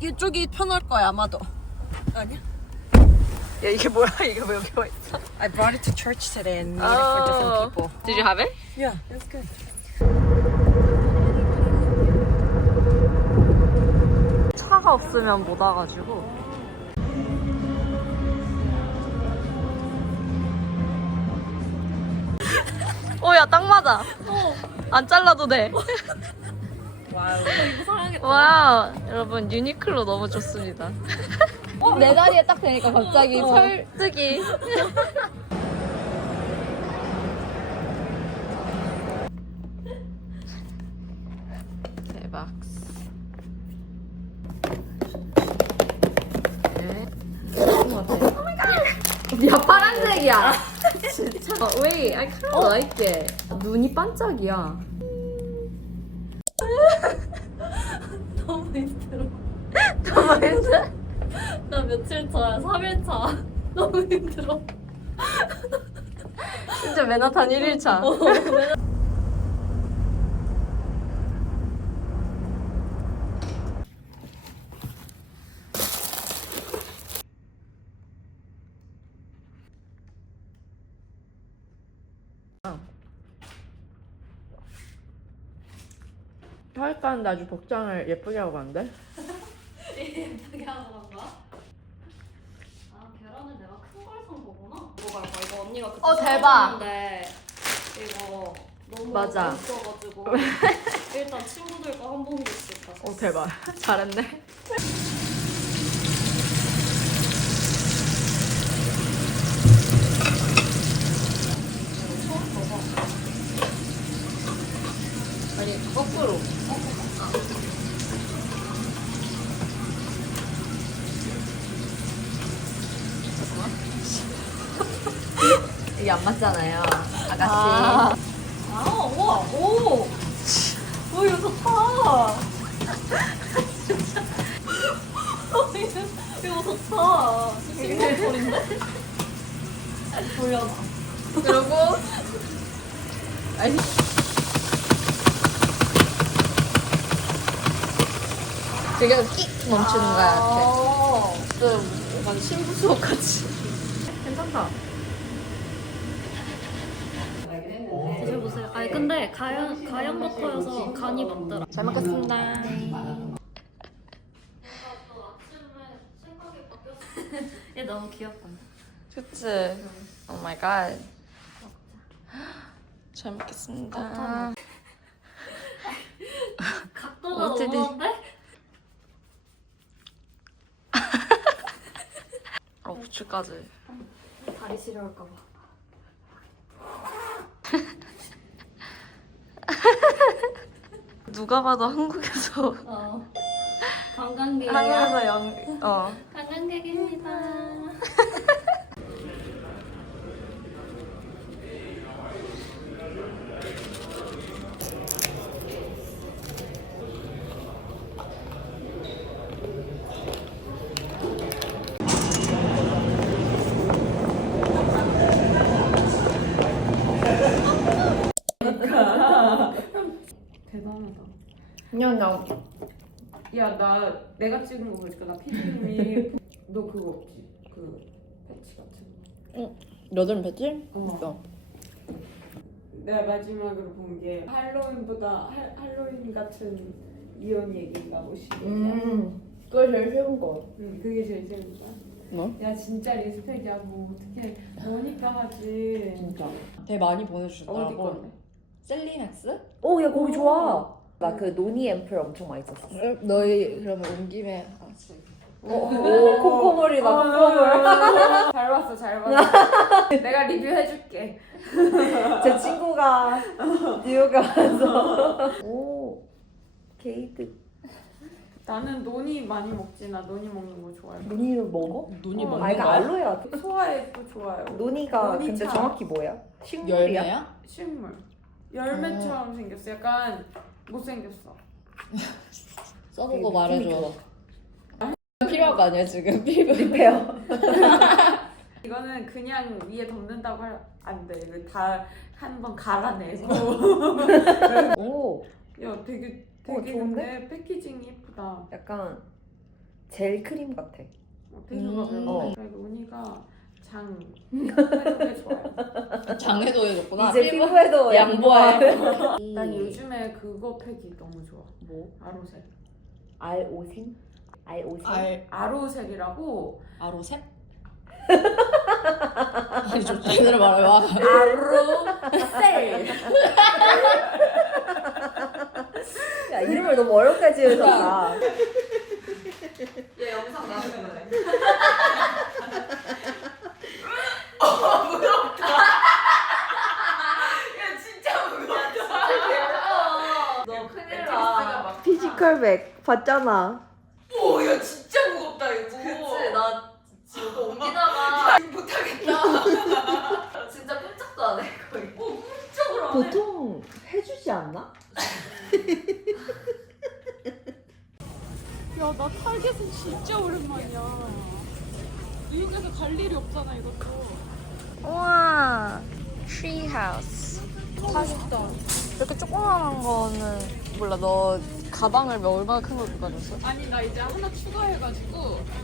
이쪽이 편할 거야 아마도. 아니야? 야 이게 뭐야? 이게 왜 여기 와 있어? I brought it to church today and made it for different people. Did you have it? Yeah, it's good. 차가 없으면 못 와가지고. 어, 야, 딱 맞아. 안 잘라도 돼. 와우. 여러분, 유니클로 너무 좋습니다. 내 다리에 딱 되니까 갑자기 설 설득이. 대박. 야 파란색이야 진짜 wait I kind of like it 눈이 반짝이야 너무 힘들어. 너무 힘들어. 나 며칠 차야? 3일 차. 너무 힘들어. 진짜 맨하탄 1일차. 하니까 아주 복장을 예쁘게 하고 간대. 예쁘게 하고 간 거야? 아 계란을 내가 큰 걸 산 거구나. 이거 갈 거야. 이거 언니가 그때 어, 대박. 사줬는데 이거 너무 맞아. 맛있어가지고 일단 친구들과 한 봉지씩 다 샀어. 오 대박. 잘했네. 아니 거꾸로. 이게 안 맞잖아요 아가씨 아. 아, 우와, 오! 오, 이거 좋다! 어, 이거, 이거 좋다! 싱가포르인데? 보여봐. 그리고 아니 되게 끽 멈추는 거야. 아, 좀 약간 신부 수업 같이. 괜찮다. 드셔보세요. 아니, 근데 가양, 가양 버터여서 간이 맞더라. 잘 먹겠습니다. 얘 너무 귀엽다. 그치? 오 마이 갓. 잘 먹겠습니다. 각도가 어떻게 너무한데? 어, 부추까지. 다리 시려울까봐. 누가 봐도 한국에서 어. 관광객이야. 한국에서 영 어. 관광객입니다. 그냥 나 야, 나 내가 찍은 거 보니까 나 피디님이 너 그거 없지? 그 패치 같은 거. 여드름 뱉지? 어. 있어. 내가 마지막으로 본 게 할로윈보다 할, 할로윈 같은 이혼 얘기인가 뭐 보시. 음. 그게 제일 쉬운 거. 응, 그게 제일 재밌다. 뭐? 야 진짜 리스펙이야 뭐 어떻게 너니까 하지. 진짜. 되게 많이 어디 보내주셨더라고. 건데? 셀리맥스? 오 야 거기 좋아 나 그 노니 앰플 엄청 많이 썼어 너희 그러면 온 김에 하나씩. 오 콩고물이다 콩고물 잘 봤어, 잘 봤어. 내가 리뷰해줄게. 제 친구가 뉴욕에 와서 오 게이드 나는 논이 많이 먹지. 나 논이 먹는 거 좋아해. 노니를 먹어? 눈이 어, 먹는 아 이거 거야? 알로에라 소화에 또 좋아요. 노니가 노니 근데 차. 정확히 뭐야? 식물이야? 열매야? 식물. 열매처럼 생겼어. 약간 못생겼어. 써보고 되게 말해줘. 필요한 거 아니야 지금 피부? 리페어 이거는 그냥 위에 덮는다고 할, 안 돼. 이거 다 한 번 갈아내고. 오 야, 되게 어, 되게 좋은데? 근데 패키징이 예쁘다. 약간 젤 크림 같아. 어, 태주가 음. 어. 그래 논이가 장. 장에도 해줬구나. 이제 피부에도 양보할. 난 요즘에 그거 팩이 너무 좋아. 뭐? 아로색. 알오생? 알오생? 알 아로색이라고 아로셋? 아니 좀 제대로 말해봐. 아로셀. 야 이름을 너무 어렵게 지으셨다. 얘 영상 나 오면 그래. 너 큰일 나. 피지컬 백 봤잖아. 오, 야 진짜 무겁다 이거. 그치, 나 지금 또 옮기다가 못하겠다. 진짜 꼼짝도 안 해, 거의. 오, 꼼짝을 안 해. 보통 해주지 않나? 야, 나 타겟은 진짜 오랜만이야. 미국에서 갈 일이 없잖아, 이것도. 우와, 트리하우스. 맛있다. 이렇게 조그만한 거는 몰라. 너 가방을 몇- 얼마나 큰걸 가졌어? 아니, 나 이제 하나 추가해가지고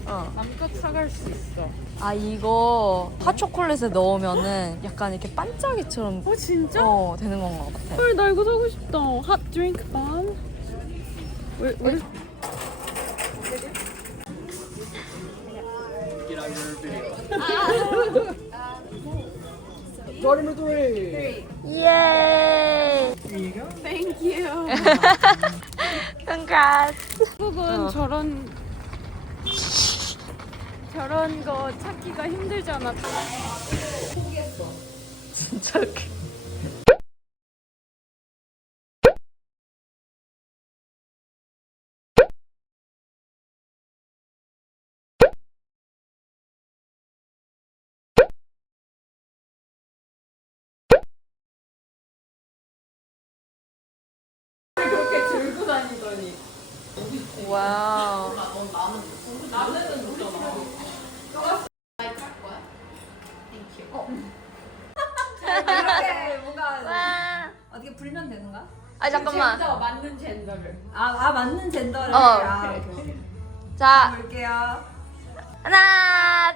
어. 마음껏 사갈 수 있어. 아 이거 핫초콜릿에 넣으면은 약간 이렇게 반짝이처럼 어, 진짜? 어 되는 건가 같아. 헐, 나 이거 사고 싶다. 핫 드링크 밤. 왜, 왜? 예. Thank you. Congrats. 한국은 어. 저런 저런 거 찾기가 힘들잖아. 진짜 웃겨. 다니더니. 와우. 이렇게 뭔가 와. 어떻게 불면 되는 거야? 아 잠깐만. 젠더 맞는 젠더를. 아, 아 맞는 젠더를. 어. 아, 오케이, 오케이. 자 볼게요. 하나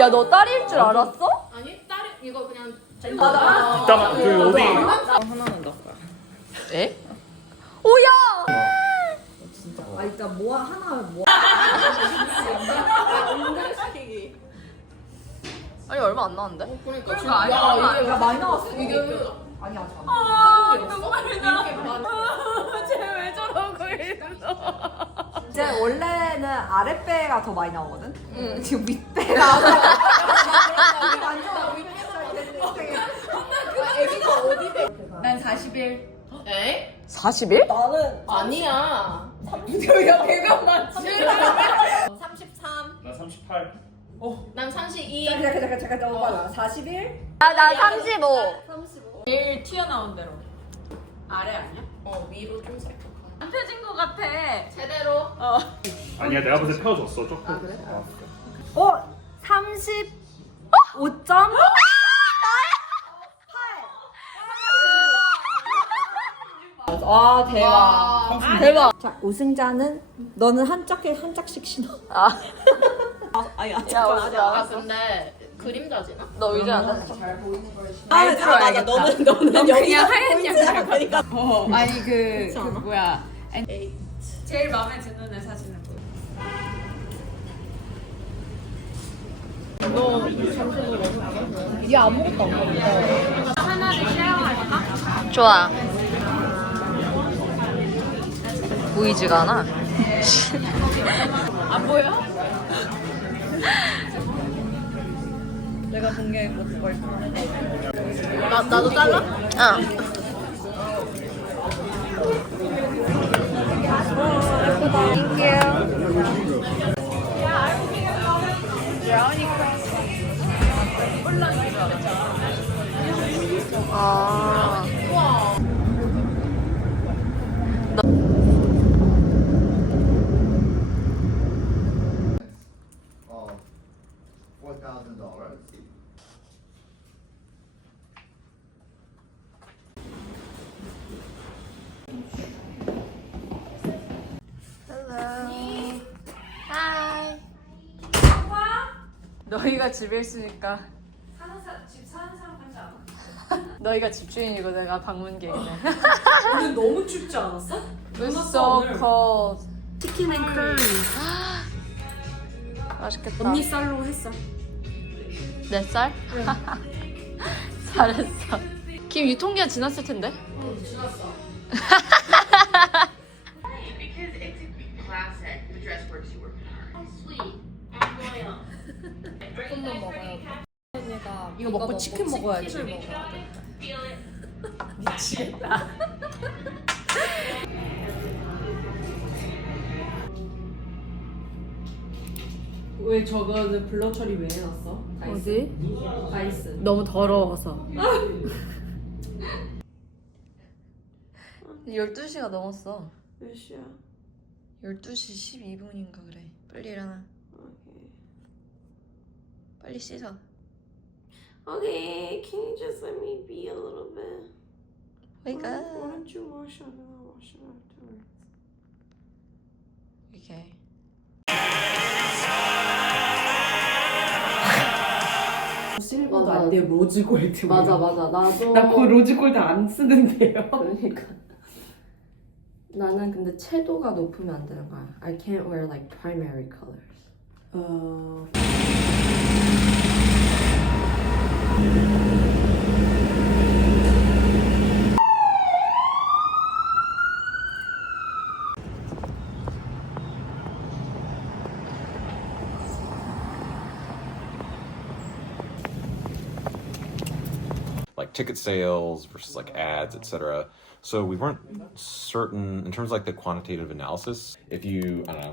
야 너 딸일 줄 알았어? 아니 딸이 이거 그냥 맞아. 이따 그 어디 하나는 너 거야. 에? 오야. 아, 일단 뭐 하나 뭐. 아니 얼마 안 나왔는데? 그러니까 지금 야, 이게 많이 나왔어. 이게 아니야, 저. 아, 눈물이 나. 쟤왜 저러고 있어? 이제 원래는 아랫배가 더 많이 나오거든? 지금 윗 윗배가 됐는데. 난 40일. 에? 40일? 아니야. 야 배가 맞지? 33. 나 38. 난 32. 잠깐, 잠깐, 잠깐, 잠깐, 오빠 41? 아나 35. 제일 튀어나온 대로. 아래 아니야? 어 위로 좀 살짝. 가. 안 펴진 것 같아. 제대로. 아니야 내가 볼때 펴줬어 조금. 아, 그래? 어? 35점? 아 대박 대박. 자 우승자는 너는 한 짝에 한 짝씩 신어 아. 아니 아니 야 오지 아. 근데 그림자지나? 너 의자 안 샀어? 아 맞아 너는 너는 그냥 하얀 양말 거니까 어, 아니 그, 그 뭐야. 제일 마음에 드는 애 사진을 보여. 좋아. 보이지가 않아. 안 보여? 내가 본게 뭐 그걸. 나 나도 잘라? 응. 아. 너희가 집에 있으니까 사는 사, 집 사는 너희가 집주인이고 내가 방문객이네. 오늘 너무 춥지 않았어? It's so cold. 치킨 앤 크림. 맛있겠다. 언니 쌀로 했어. 내 쌀? 잘했어. 김 유통기한 지났을 텐데. I'm going 조금만 먹어야 돼. 이거 먹고 치킨 먹어야지. 치킨을 먹어야 it. 왜 저거는 블러 처리 왜 해놨어? 어디? 다이슨. 너무 더러워서. 12시가 넘었어. 몇 시야? 12시 12분인가 그래. 빨리 일어나. 빨리 씻어. Okay, can you just let me Wake Why up. don't you wash it? I'll wash it afterwards. Okay. 실버도 맞아. 안 돼요, 로즈 골드. 맞아 맞아 나도. 나그 로즈 골드 안 쓰는데요. 그러니까. 나는 근데 채도가 높으면 안 되는 거야. I can't wear like primary colors. 어. Like ticket sales versus like ads, etc. So we weren't certain in terms of like the quantitative analysis. If you, I don't know,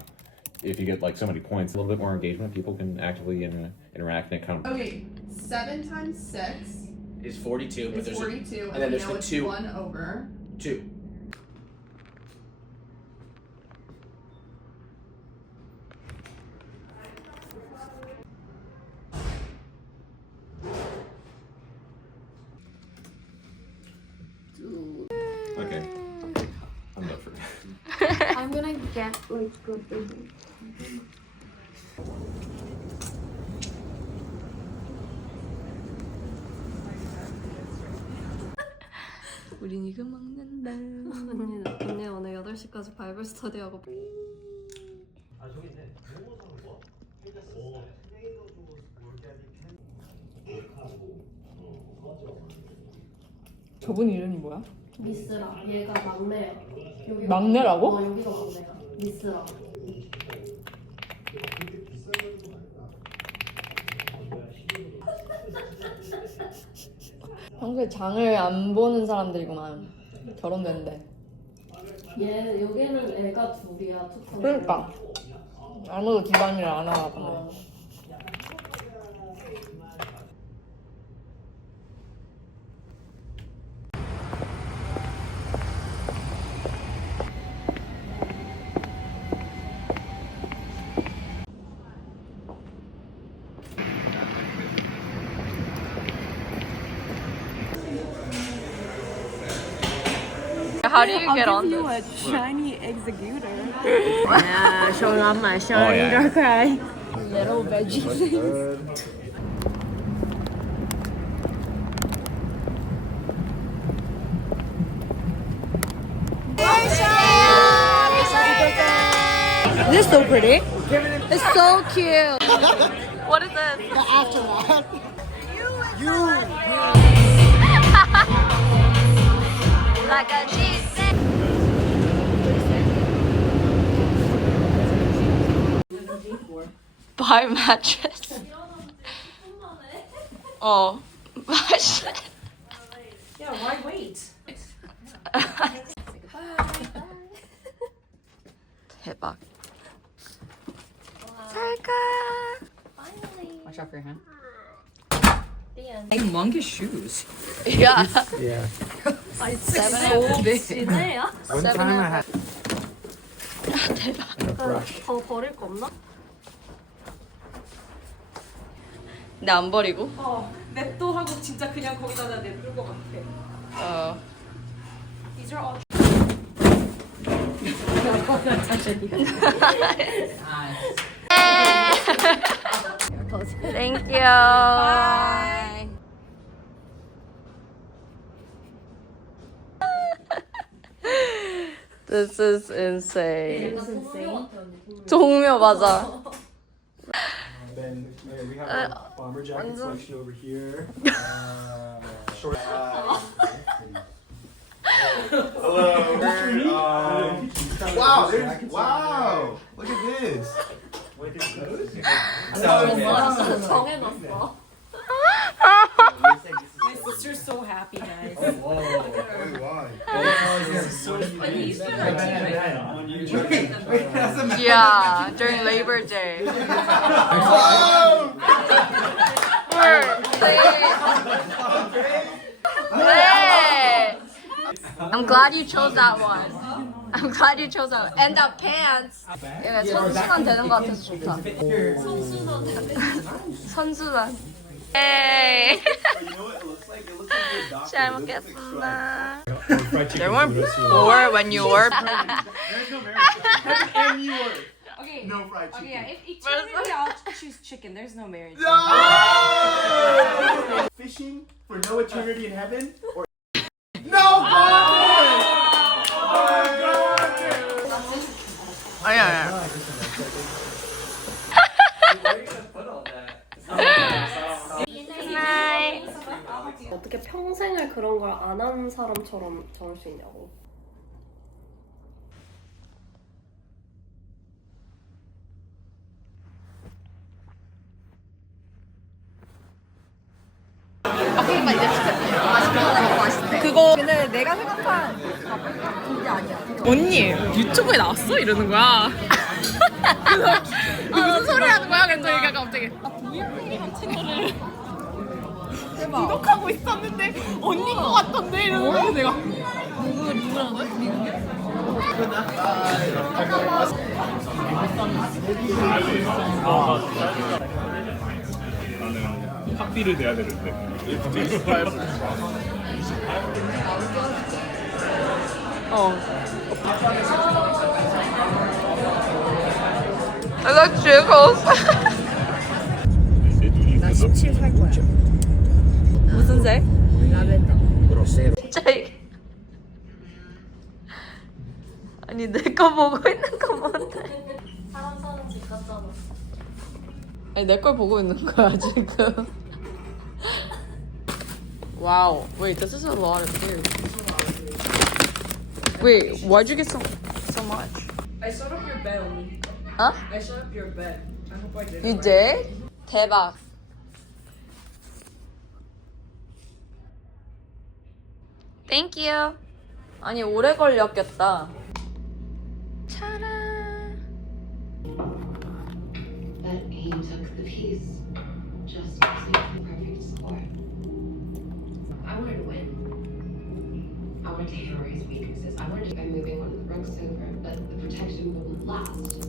if you get like so many points, a little bit more engagement, people can actively inter- interact and it kind of Okay, seven times six Is 42, but is there's forty-two, and and then then there's know the it's two- one over. a okay. I'm up for I'm gonna get like good. 우린 이거 먹는다. 언니, 언니 오늘 8시까지 바이블 스터디하고 저분 이름이 뭐야? 미스라 얘가 막내야 여기 막내라고? 어 여기가 막내야 미스라 평소에 장을 안 보는 사람들이구만. 결혼됐는데. 얘 여기는 애가 둘이야 투톤 그러니까. 아무도 집안일을 안 하나 보네. How do you get on this? a shiny executor. Yeah, showing off my oh, shiny yeah. dark eye. Little veggie. things. This is so pretty. It's so cute. What is this? The aftermath. You. you. like a cheese. Buy mattress. 어, 맛있어. Yeah, why wait? 대박. 잘가. Watch out for your hand. Hey, monkey shoes. 야, Yeah. seven 지네야? One time I had 더 버릴 거 없나? 근데 안 버리고. 어, 냅둬 하고 진짜 그냥 거기다 냅둘 것 같아. 어. These are all Nice. Thank you. Bye. This is insane. 종묘 맞아. Then okay, we have Uh, a bomber jacket 완전- selection over here. Uh, short. Hello. Um, wow, there's, wow. Look at this. 정해놨어. My sister's so happy, guys. Wait, why? Yeah, during Labor Day. 네. I'm glad you chose that one. I'm glad you chose that one. And the pants. 얘가 선수단 되는 것 같아서 좋다. 선수 단. 에이. 잘 먹겠습니다. There were more when you were. And you were. Okay. No fried chicken. Okay, yeah, if eternity, I'll choose chicken. There's no marriage. Fishing for no eternity in heaven? Or no bondage! 어떻게 평생을 그런 걸 안 한 사람처럼 저럴 수 있냐고. 그거 근데 내가 생각한 그게 아니야. 언니 유튜브에 나왔어 이러는 거야. 그래서 무슨 소리 하는 거야? 그래서 얘가 갑자기 아 도일이라는 채널을 구독하고 있었는데 언니 거 같던데 이러는 거야. 내가 누구 누구라는 거야? 나는 학비를 내야 되는데. 어. 내가 즐거웠어. 내 눈이 있나? 무슨 색? 진짜 이게. 아니 내 거 보고 있는 거 뭔데? 사람 사는 집 같잖아. 아니 내 걸 보고 있는 거야 지금. wow. Wait, this is a lot of food. Wait, why'd you get so so much? I set up your bed, Omi. Huh? I set up your bed. I hope I did. You did? 대박. Thank you. 아니 오래 걸렸겠다. 차라. But he took the piece just so you can perfect score. I wanted to win. I wanted to hammer his weaknesses. I wanted to by moving one of the rooks over, but the protection wouldn't last